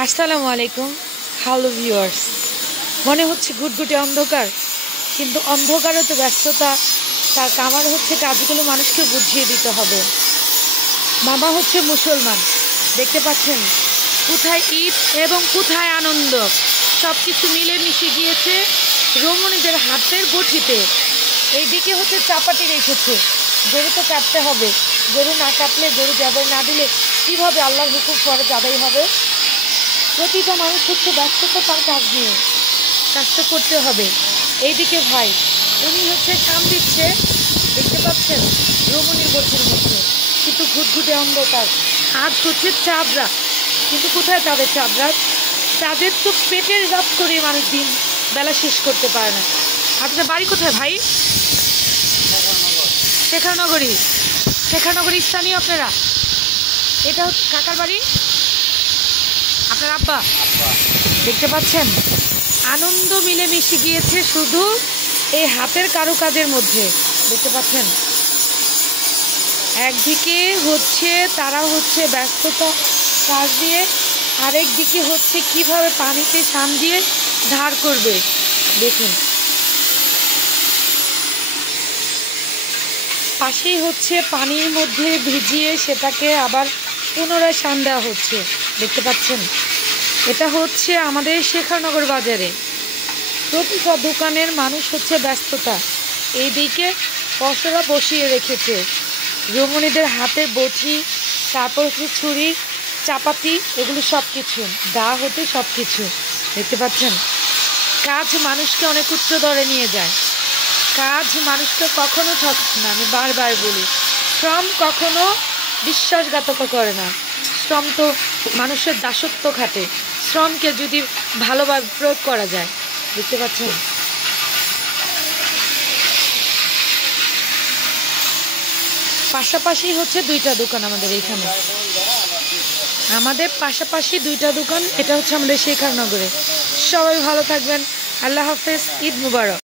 আসসালামু আলাইকুম। Hello viewers, মনে হচ্ছে ঘুটঘুটে অন্ধকার, কিন্তু অন্ধকারও তো ব্যস্ততা। তার কামাল হচ্ছে কাজগুলো মানুষকে বুঝিয়ে দিতে হবে। মামা হচ্ছে মুসলমান, দেখতে পাচ্ছেন কোথায় ঈদ এবং কোথায় আনন্দ, সব কিছু মিলেমিশে গিয়েছে রমণীদের হাতের বটিতে। এইদিকে হচ্ছে চাপাটি রেখেছে, গরু তো কাটতে হবে, গরু না কাটলে, গরু জবাই না দিলে কিভাবে আল্লাহর হুকুম ফরজ আদায় হবে? প্রতিটা মানুষ হচ্ছে ব্যস্ততা তার কাজ নিয়ে, কাজটা করতে হবে। এইদিকে ভাই, উনি হচ্ছে কাম দিচ্ছে, দেখতে পাচ্ছেন রমণীর বটির মধ্যে, কিন্তু ঘুটঘুটে অন্ধকার। আজ হচ্ছে চাঁদ রাত, কিন্তু কোথায় তাদের চাঁদ রাত? তাদের তো পেটের রাত করে মানুষ দিন বেলা শেষ করতে পারে না। আপনার বাড়ি কোথায় ভাই? শেখানগরী। শেখানগরী স্থানীয় আপনারা? এটা হচ্ছে কাকার বাড়ি, আপনার আব্বা। দেখতে পাচ্ছেন আনন্দ মিলেমিশে গিয়েছে শুধু এই হাতের কারুকাজের মধ্যে। দেখতে পাচ্ছেন একদিকে হচ্ছে তারা হচ্ছে ব্যস্ততা কাজ দিয়ে, আরেক দিকে হচ্ছে কিভাবে পানিতে শান দিয়ে ধার করবে। দেখুন পাশেই হচ্ছে পানির মধ্যে ভিজিয়ে সেটাকে আবার পুনরায় শান দেওয়া হচ্ছে। দেখতে পাচ্ছেন এটা হচ্ছে আমাদের শেখানগর বাজারে। প্রতিটা দোকানের মানুষ হচ্ছে ব্যস্ততা। এইদিকে পশরা বসিয়ে রেখেছে রমণীদের হাতে বটি, তারপর হচ্ছে ছুরি, চাপাতি, এগুলো সব কিছু দা হতে সব কিছু। দেখতে পাচ্ছেন কাজ মানুষকে অনেক উচ্চ দরে নিয়ে যায়। কাজ মানুষকে কখনো ঠকায় না, আমি বারবার বলি। শ্রম কখনো বিশ্বাসঘাতকতা করে না। শ্রম তো মানুষের দাসত্ব খাটে, শ্রমকে যদি ভালোভাবে প্রয়োগ করা যায়। দেখতে পাচ্ছেন পাশাপাশি হচ্ছে দুইটা দোকান আমাদের এখানে, আমাদের পাশাপাশি দুইটা দোকান। এটা হচ্ছে আমাদের শেখানগরে। সবাই ভালো থাকবেন, আল্লাহ হাফেজ, ঈদ মুবারক।